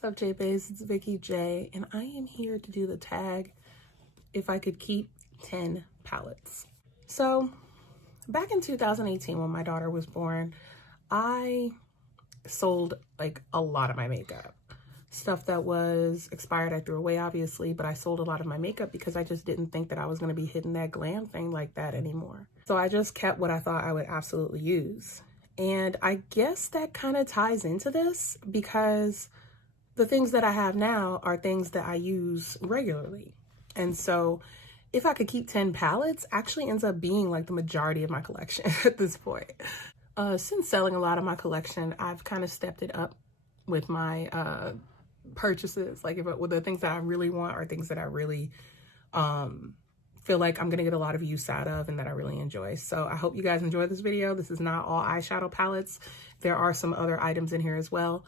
What's up, Jeabaes? It's Vicky J, and I am here to do the tag if I could keep 10 palettes. So back in 2018 when my daughter was born, I sold like a lot of my makeup. Stuff that was expired I threw away, obviously, but I sold a lot of my makeup because I just didn't think that I was going to be hitting that glam thing like that anymore. So I just kept what I thought I would absolutely use. And I guess that kind of ties into this because the things that I have now are things that I use regularly. And so if I could keep 10 palettes, actually ends up being like the majority of my collection at this point. Since selling a lot of my collection, I've kind of stepped it up with my purchases. Like with the things that I really want are things that I really feel like I'm gonna get a lot of use out of and that I really enjoy. So I hope you guys enjoy this video. This is not all eyeshadow palettes. There are some other items in here as well.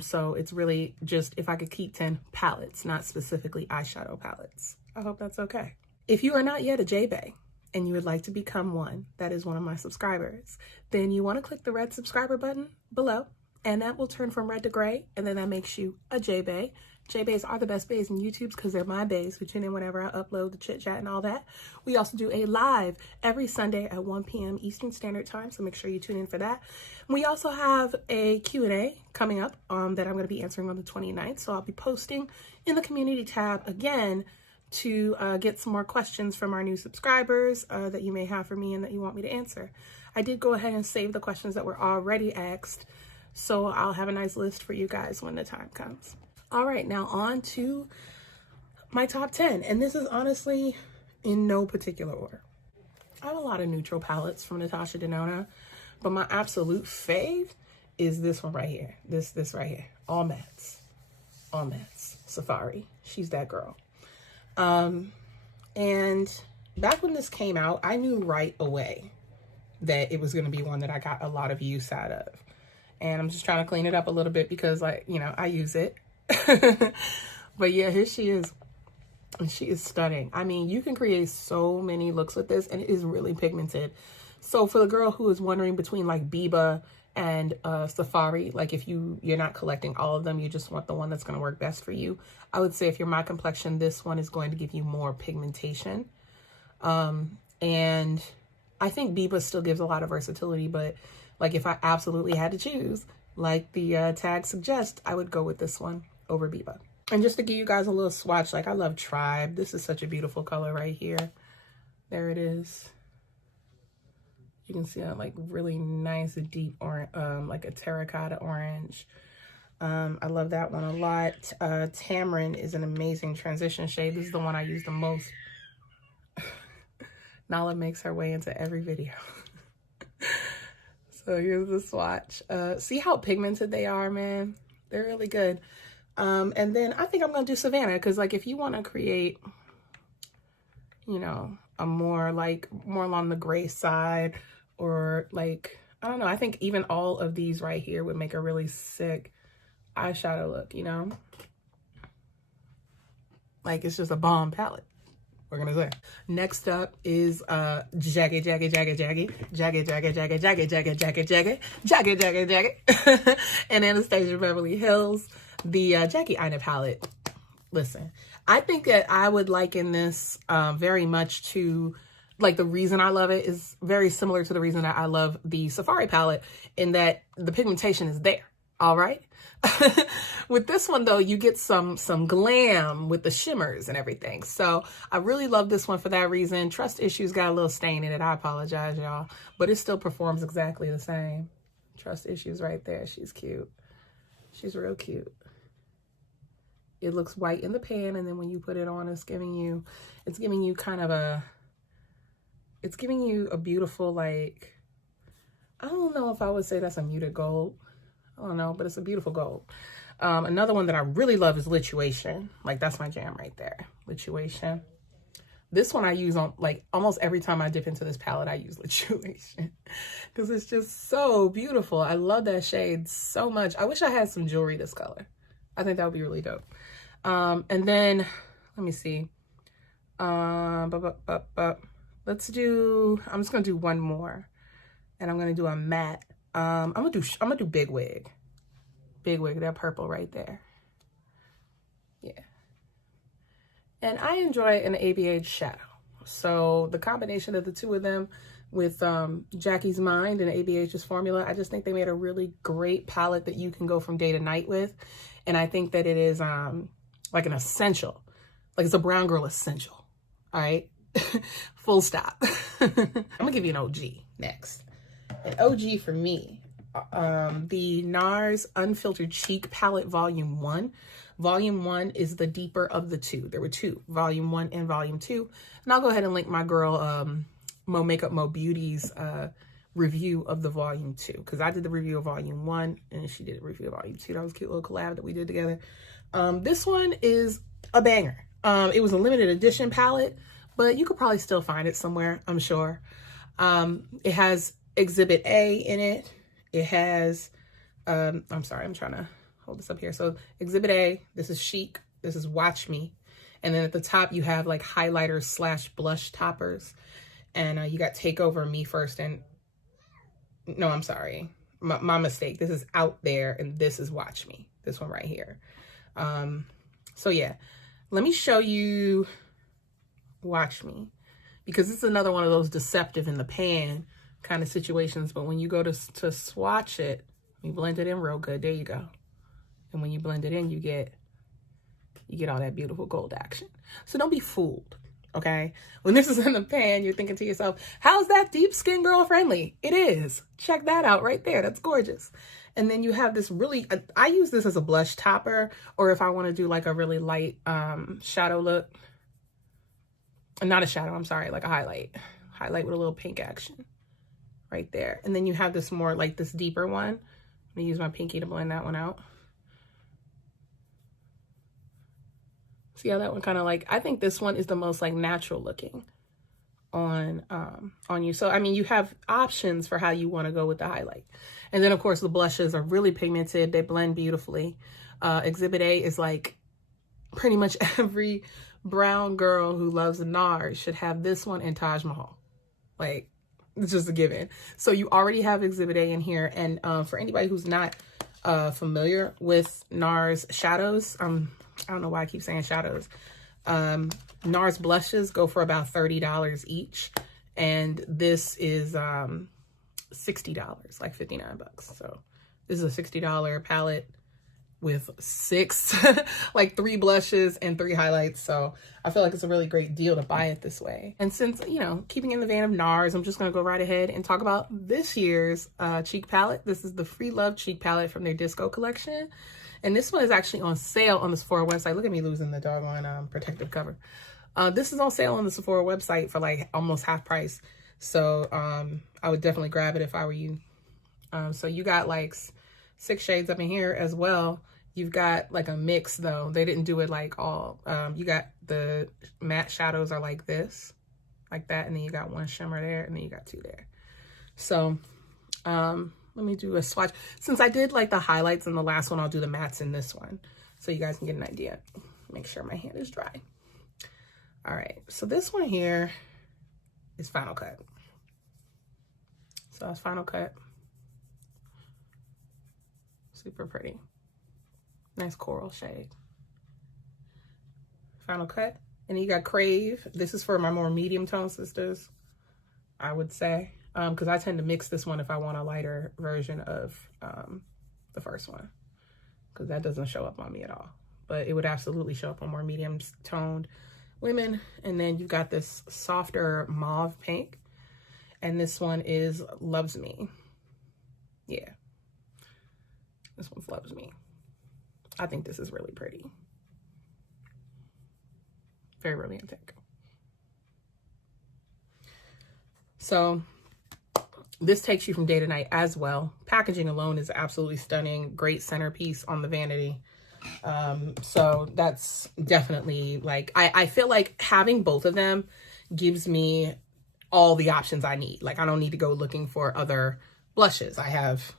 So it's really just if I could keep 10 palettes, not specifically eyeshadow palettes. I hope that's okay. If you are not yet a Jeabaes and you would like to become one, that is one of my subscribers, then you want to click the red subscriber button below, and that will turn from red to gray, and then that makes you a Jeabaes. Jeabaes are the best baes in YouTube because they're my baes who tune in whenever I upload the chit chat and all that. We also do a live every Sunday at 1 p.m. Eastern Standard Time, so make sure you tune in for that. We also have a Q&A coming up that I'm going to be answering on the 29th, so I'll be posting in the community tab again to get some more questions from our new subscribers that you may have for me and that you want me to answer. I did go ahead and save the questions that were already asked, so I'll have a nice list for you guys when the time comes. All right, now on to my top 10. And this is honestly in no particular order. I have a lot of neutral palettes from Natasha Denona, but my absolute fave is this one right here. This right here. All mattes. All mattes. Safari. She's that girl. And back when this came out, I knew right away that it was going to be one that I got a lot of use out of. And I'm just trying to clean it up a little bit because, like, you know, I use it. But yeah, here she is, and she is stunning. I mean, you can create so many looks with this, and it is really pigmented. So for the girl who is wondering between like Biba and Safari, like if you're not collecting all of them, you just want the one that's going to work best for you, I would say if you're my complexion, this one is going to give you more pigmentation. And I think Biba still gives a lot of versatility, but like if I absolutely had to choose, like the tag suggests, I would go with this one over Biba. And just to give you guys a little swatch, like I love Tribe. This is such a beautiful color right here. There it is. You can see that like really nice deep orange, like a terracotta orange. I love that one a lot. Tamarind is an amazing transition shade. This is the one I use the most. Nala makes her way into every video. So here's the swatch. See how pigmented they are, man? They're really good. And then I think I'm going to do Savannah because, like, if you want to create, you know, a more along the gray side, or like, I don't know, I think even all of these right here would make a really sick eyeshadow look, you know? Like, it's just a bomb palette, we're gonna say. Next up is Jagged and Anastasia Beverly Hills, the Jackie Aina palette. Listen, I think that I would liken this very much to, like, the reason I love it is very similar to the reason that I love the Safari palette, in that the pigmentation is there, all right? With this one though, you get some glam with the shimmers and everything. So I really love this one for that reason. Trust Issues got a little stain in it. I apologize, y'all, but it still performs exactly the same. Trust Issues right there. She's cute. She's real cute. It looks white in the pan, and then when you put it on, it's giving you kind of a, it's giving you a beautiful, like, I don't know if I would say that's a muted gold. I don't know, but it's a beautiful gold. Another one that I really love is Lituation. Like, that's my jam right there. Lituation. This one I use on, like, almost every time I dip into this palette, I use Lituation because it's just so beautiful. I love that shade so much. I wish I had some jewelry this color. I think that would be really dope. And then, let me see. Let's do, I'm just going to do one more, and I'm going to do a matte. I'm gonna do Big Wig. Big Wig, that purple right there. Yeah. And I enjoy an ABH shadow. So the combination of the two of them with Jackie's Mind and ABH's formula, I just think they made a really great palette that you can go from day to night with. And I think that it is like an essential, like it's a brown girl essential. All right. Full stop. I'm gonna give you an OG next. An OG for me, the NARS Unfiltered Cheek Palette Volume 1. Volume 1 is the deeper of the two. There were two, Volume 1 and Volume 2. And I'll go ahead and link my girl Mo Makeup Mo Beauty's review of the Volume 2, because I did the review of Volume 1 and she did a review of Volume 2. That was a cute little collab that we did together. This one is a banger. It was a limited edition palette, but you could probably still find it somewhere, I'm sure. It has Exhibit A in it. It has, I'm sorry, I'm trying to hold this up here. So Exhibit A, this is Chic, this is Watch Me. And then at the top, you have like highlighters / blush toppers. And you got Take Over Me First. And no, I'm sorry, my mistake. This is Out There and this is Watch Me, this one right here. So yeah, let me show you Watch Me, because it's another one of those deceptive in the pan kind of situations. But when you go to swatch it, you blend it in real good. There you go. And when you blend it in, you get all that beautiful gold action. So don't be fooled, okay? When this is in the pan, you're thinking to yourself, how's that deep skin girl friendly? It is. Check that out right there. That's gorgeous. And then you have this really, I use this as a blush topper, or if I want to do like a really light shadow look. Not a shadow, I'm sorry, like a highlight. Highlight with a little pink action right there. And then you have this more like this deeper one. I'm gonna use my pinky to blend that one out. See how that one kind of like, I think this one is the most like natural looking on you. So, I mean, you have options for how you want to go with the highlight. And then of course the blushes are really pigmented. They blend beautifully. Exhibit A is like pretty much every brown girl who loves NARS should have this one and Taj Mahal. Like, it's just a given. So you already have Exhibit A in here. And for anybody who's not familiar with NARS shadows, I don't know why I keep saying shadows. NARS blushes go for about $30 each. And this is $60, like 59 bucks. So this is a $60 palette with 3 blushes and 3 highlights. So I feel like it's a really great deal to buy it this way. And since, you know, keeping in the vein of NARS, I'm just going to go right ahead and talk about this year's cheek palette. This is the Free Love cheek palette from their Disco collection. And this one is actually on sale on the Sephora website. Look at me losing the doggone protective cover. This is on sale on the Sephora website for like almost half price. So I would definitely grab it if I were you. So you got like 6 shades up in here as well. You've got like a mix though. They didn't do it like all. You got the matte shadows are like this, like that. And then you got 1 shimmer there and then you got 2 there. So let me do a swatch. Since I did like the highlights in the last one, I'll do the mattes in this one so you guys can get an idea. Make sure my hand is dry. All right, so this one here is Final Cut. So that's Final Cut. Super pretty. Nice coral shade. Final Cut. And then you got Crave. This is for my more medium tone sisters, I would say. Because I tend to mix this one if I want a lighter version of the first one. Because that doesn't show up on me at all. But it would absolutely show up on more medium toned women. And then you've got this softer mauve pink. And this one is Loves Me. Yeah. This one's Loves Me. I think this is really pretty. Very romantic. So this takes you from day to night as well. Packaging alone is absolutely stunning. Great centerpiece on the vanity. So that's definitely like, I feel like having both of them gives me all the options I need. Like I don't need to go looking for other blushes. I have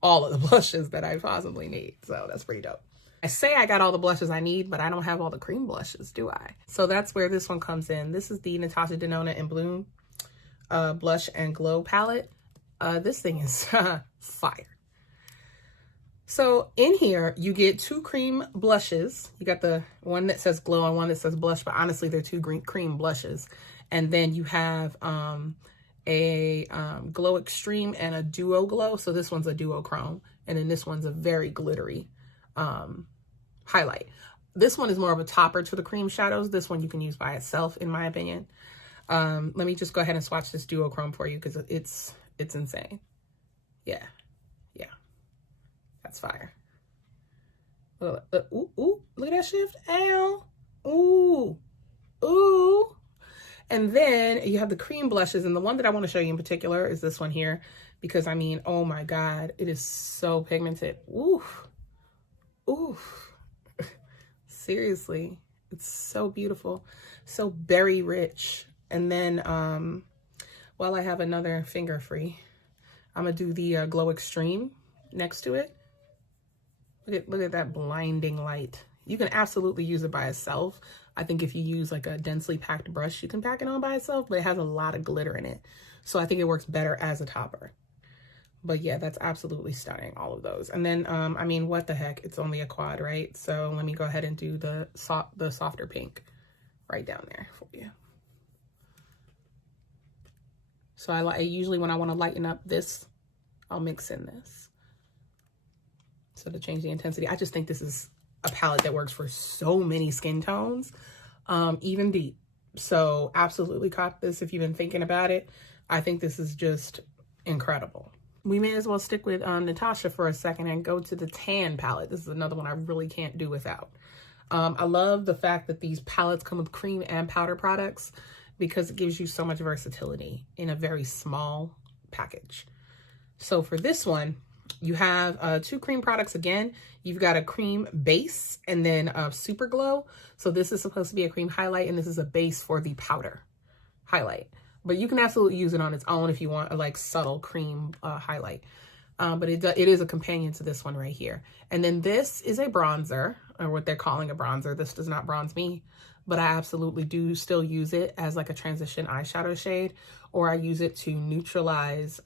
all of the blushes that I possibly need. So that's pretty dope. I say I got all the blushes I need, but I don't have all the cream blushes, do I? So that's where this one comes in. This is the Natasha Denona and Bloom Blush and Glow palette. This thing is fire. So in here, you get 2 cream blushes. You got the one that says glow and one that says blush, but honestly, they're 2 cream blushes. And then you have a Glow Xtreme and a Duo Glow. So this one's a Duo Chrome. And then this one's a very glittery highlight. This one is more of a topper to the cream shadows. This one you can use by itself, in my opinion. Let me just go ahead and swatch this Duo Chrome for you because it's insane. Yeah. That's fire. Ooh, look at that shift. Ow. Ooh. And then you have the cream blushes. And the one that I want to show you in particular is this one here. Because, I mean, oh my God, it is so pigmented. Ooh. Seriously. It's so beautiful. So berry rich. And then, while I have another finger free, I'm going to do the Glow Xtreme next to it. Look at that blinding light. You can absolutely use it by itself. I think if you use like a densely packed brush, you can pack it on by itself, but it has a lot of glitter in it. So I think it works better as a topper. But yeah, that's absolutely stunning, all of those. And then, I mean, what the heck? It's only a quad, right? So let me go ahead and do the softer pink right down there for you. So I usually, when I want to lighten up this, I'll mix in this. So to change the intensity, I just think this is a palette that works for so many skin tones, even deep. So absolutely cop this if you've been thinking about it. I think this is just incredible. We may as well stick with Natasha for a second and go to the tan palette. This is another one I really can't do without. I love the fact that these palettes come with cream and powder products because it gives you so much versatility in a very small package. So for this one, you have 2 cream products again. You've got a cream base and then Super Glow. So this is supposed to be a cream highlight and this is a base for the powder highlight. But you can absolutely use it on its own if you want a like subtle cream highlight. But it is a companion to this one right here. And then this is a bronzer, or what they're calling a bronzer. This does not bronze me, but I absolutely do still use it as like a transition eyeshadow shade, or I use it to neutralize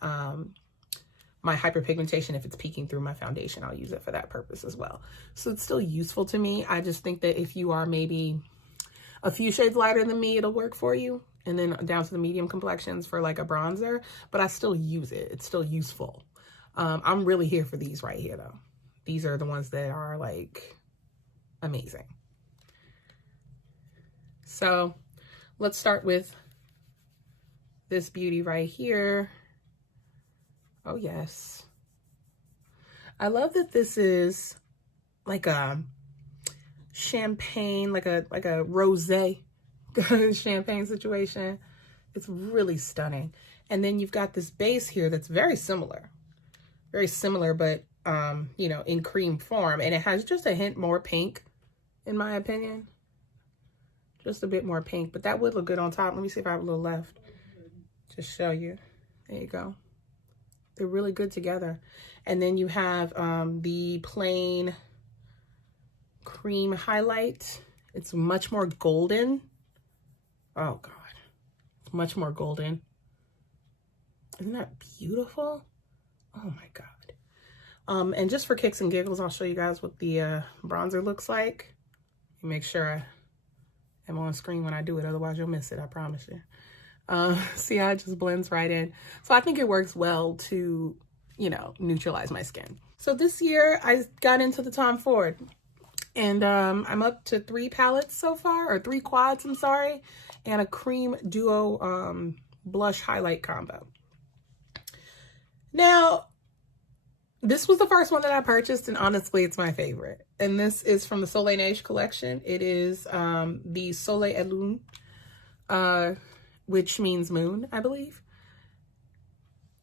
my hyperpigmentation. If it's peeking through my foundation, I'll use it for that purpose as well. So it's still useful to me. I just think that if you are maybe a few shades lighter than me, it'll work for you. And then down to the medium complexions for like a bronzer, but I still use it. It's still useful. I'm really here for these right here though. These are the ones that are like amazing. So let's start with this beauty right here. Oh yes. I love that this is like a champagne, like a rosé champagne situation. It's really stunning. And then you've got this base here that's very similar, but you know, in cream form, and it has just a hint more pink, in my opinion. Just a bit more pink, but that would look good on top. Let me see if I have a little left to show you. There you go. They're really good together. And then you have the plain cream highlight. It's much more golden. Oh God, it's much more golden. Isn't that beautiful? Oh my God. And just for kicks and giggles, I'll show you guys what the bronzer looks like. Make sure I'm on screen when I do it, otherwise you'll miss it, I promise you. See how it just blends right in. So I think it works well to, you know, neutralize my skin. So this year I got into the Tom Ford, and I'm up to 3 palettes so far, or 3 quads, I'm sorry, and a cream duo blush highlight combo. Now, this was the first one that I purchased, and honestly, it's my favorite. And this is from the Soleil collection. It is the Soleil Lune, which means moon, I believe.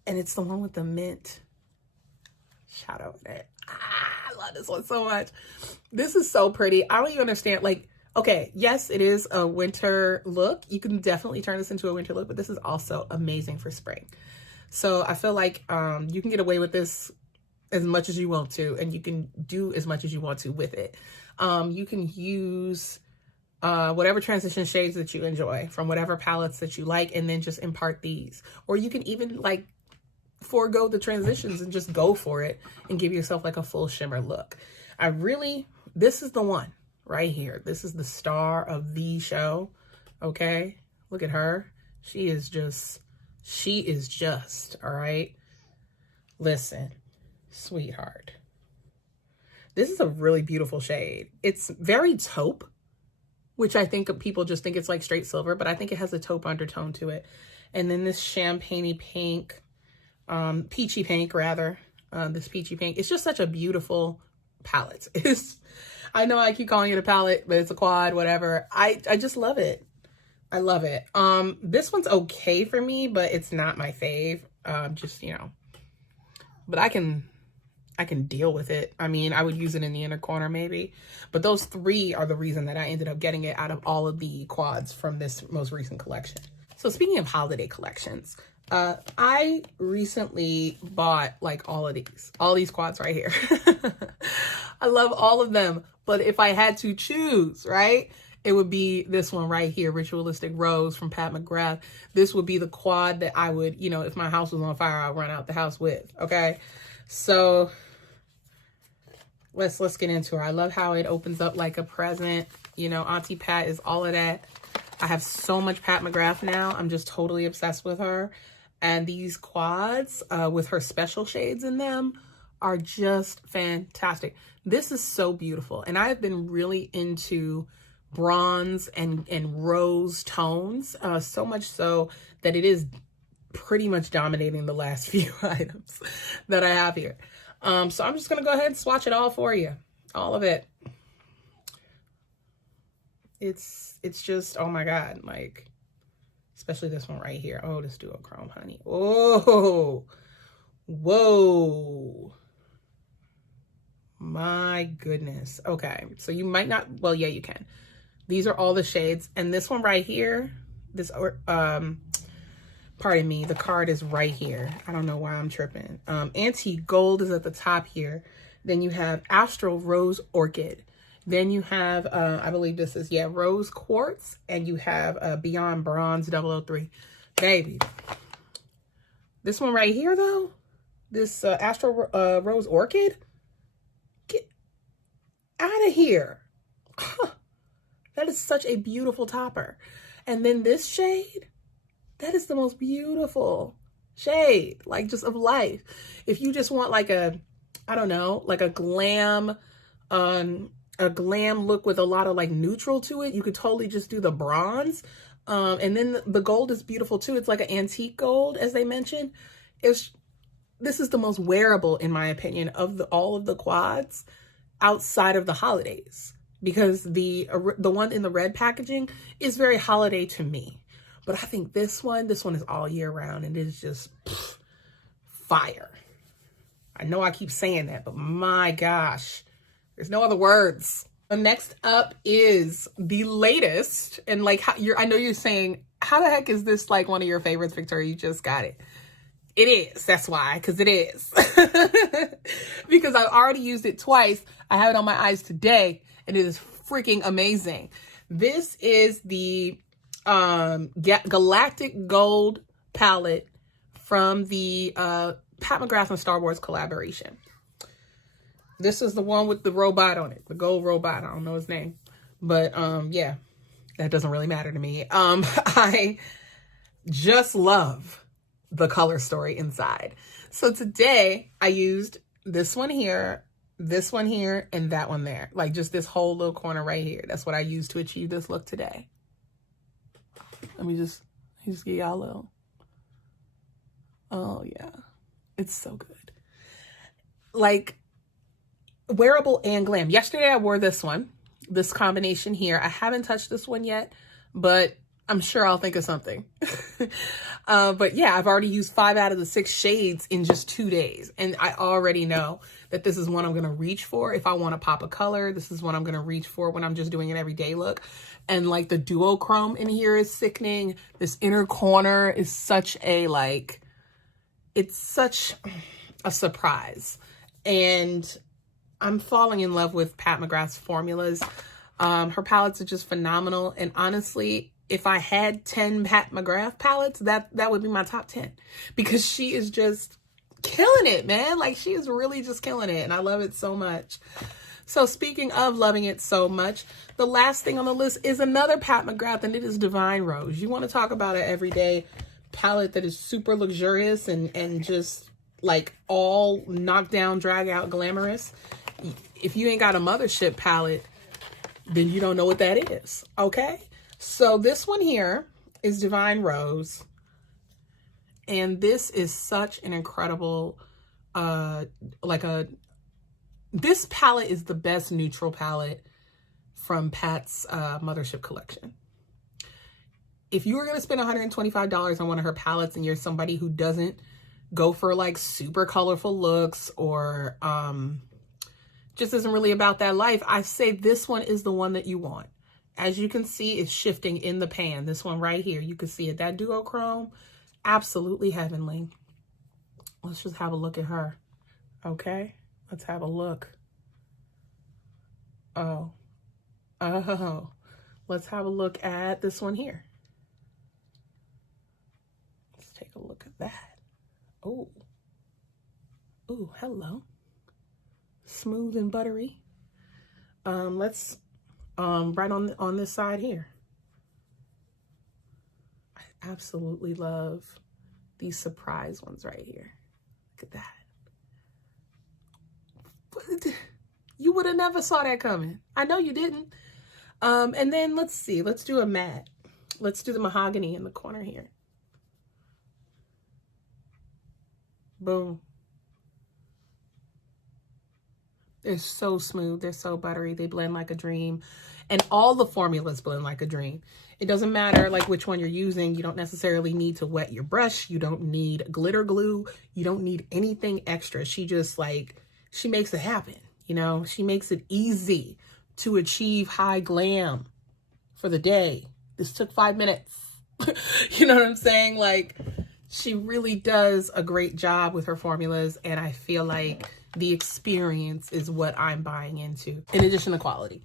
And it's the one with the mint shadow in it. I love this one so much. This is so pretty. I don't even understand, like, okay, yes, it is a winter look. You can definitely turn this into a winter look, but this is also amazing for spring. So I feel like you can get away with this as much as you want to, and you can do as much as you want to with it. You can use whatever transition shades that you enjoy from whatever palettes that you like, and then just impart these. Or you can even like forego the transitions and just go for it and give yourself like a full shimmer look. This is the one right here. This is the star of the show. Okay. Look at her. She is just, all right. Listen, sweetheart. This is a really beautiful shade. It's very taupe, which I think people just think it's like straight silver, but I think it has a taupe undertone to it. And then this champagne-y pink, peachy pink rather, this peachy pink. It's just such a beautiful palette. I know I keep calling it a palette, but it's a quad, whatever. I just love it. I love it. This one's okay for me, but it's not my fave. Just, you know, but I can deal with it. I mean, I would use it in the inner corner maybe, but those three are the reason that I ended up getting it out of all of the quads from this most recent collection. So speaking of holiday collections, I recently bought like all these quads right here. I love all of them, but if I had to choose, right, it would be this one right here, Ritualistic Rose from Pat McGrath. This would be the quad that I would, you know, if my house was on fire, I'd run out the house with, okay? So let's get into her. I love how it opens up like a present. You know, Auntie Pat is all of that. I have so much Pat McGrath now. I'm just totally obsessed with her. And these quads with her special shades in them are just fantastic. This is so beautiful. And I have been really into bronze and rose tones, so much so that it is pretty much dominating the last few items that I have here. So I'm just going to go ahead and swatch it all for you. All of it. It's just, oh my God, like, especially this one right here. Oh, this duochrome, honey. Oh, whoa. My goodness. Okay, so you might not, well, yeah, you can. These are all the shades. And this one right here, this, pardon me, the card is right here. I don't know why I'm tripping. Antique Gold is at the top here. Then you have Astral Rose Orchid. Then you have, I believe this is, yeah, Rose Quartz. And you have Beyond Bronze 003. Baby. This one right here, though, this Astral Rose Orchid, get out of here. That is such a beautiful topper. And then this shade, that is the most beautiful shade, like just of life. If you just want like a, I don't know, like a glam look with a lot of like neutral to it, you could totally just do the bronze. And then the gold is beautiful too. It's like an antique gold, as they mentioned. This is the most wearable, in my opinion, of all of the quads outside of the holidays, because the one in the red packaging is very holiday to me. But I think this one is all year round, and it is just fire. I know I keep saying that, but my gosh, there's no other words. Next up is the latest, and like I know you're saying, how the heck is this like one of your favorites, Victoria? You just got it. It is. That's why, because it is. Because I've already used it twice. I have it on my eyes today, and it is freaking amazing. This is the Galactic Gold palette from the Pat McGrath and Star Wars collaboration. This is the one with the robot on it, the gold robot. I don't know his name, but yeah, that doesn't really matter to me. I just love the color story inside. So today I used this one here, and that one there. Like just this whole little corner right here. That's what I used to achieve this look today. Let me just give y'all a little. Oh yeah, it's so good. Like wearable and glam. Yesterday I wore this one, this combination here. I haven't touched this one yet, but I'm sure I'll think of something. But yeah, I've already used 5 out of the 6 shades in just 2 days. And I already know that this is one I'm going to reach for if I want to pop a color. This is what I'm going to reach for when I'm just doing an everyday look. And like the duochrome in here is sickening. This inner corner is such a like, it's such a surprise. And I'm falling in love with Pat McGrath's formulas. Her palettes are just phenomenal. And honestly, if I had 10 Pat McGrath palettes, that would be my top 10, because she is just, killing it, man. Like, she is really just killing it, and I love it so much. So speaking of loving it so much, the last thing on the list is another Pat McGrath, and it is Divine Rose. You want to talk about an everyday palette that is super luxurious and just like all knockdown, drag out, glamorous. If you ain't got a Mothership palette, then you don't know what that is, okay? So this one here is Divine Rose. And this is such an incredible, this palette is the best neutral palette from Pat's Mothership collection. If you were going to spend $125 on one of her palettes and you're somebody who doesn't go for like super colorful looks or just isn't really about that life, I say this one is the one that you want. As you can see, it's shifting in the pan. This one right here, you can see it. That duochrome, absolutely heavenly. Let's just have a look at her. Okay, let's have a look. Oh, let's have a look at this one here. Let's take a look at that. Oh, hello. Smooth and buttery. Let's right on this side here. I absolutely love these surprise ones right here. Look at that. You would have never saw that coming. I know you didn't. And then let's see. Let's do a matte. Let's do the mahogany in the corner here. Boom. They're so smooth. They're so buttery. They blend like a dream. And all the formulas blend like a dream. It doesn't matter like which one you're using. You don't necessarily need to wet your brush. You don't need glitter glue. You don't need anything extra. She just like, she makes it happen. You know, she makes it easy to achieve high glam for the day. This took 5 minutes. You know what I'm saying? Like, she really does a great job with her formulas. And I feel like the experience is what I'm buying into, in addition to quality.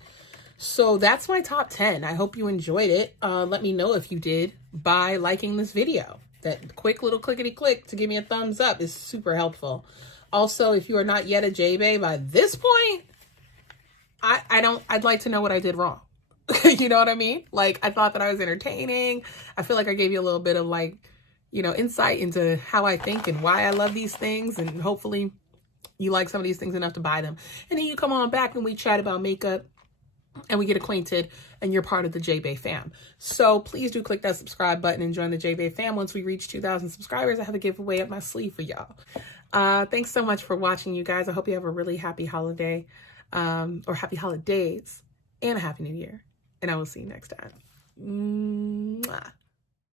So that's my top 10. I hope you enjoyed it. Let me know if you did by liking this video. That quick little clickety click to give me a thumbs up is super helpful. Also, if you are not yet a Jeabaes by this point, I'd like to know what I did wrong. You know what I mean? Like, I thought that I was entertaining. I feel like I gave you a little bit of like, you know, insight into how I think and why I love these things. And hopefully you like some of these things enough to buy them. And then you come on back and we chat about makeup and we get acquainted and you're part of the Jeabaes fam. So please do click that subscribe button and join the Jeabaes fam. Once we reach 2,000 subscribers, I have a giveaway up my sleeve for y'all. Thanks so much for watching, you guys. I hope you have a really happy holiday, or happy holidays and a happy new year. And I will see you next time.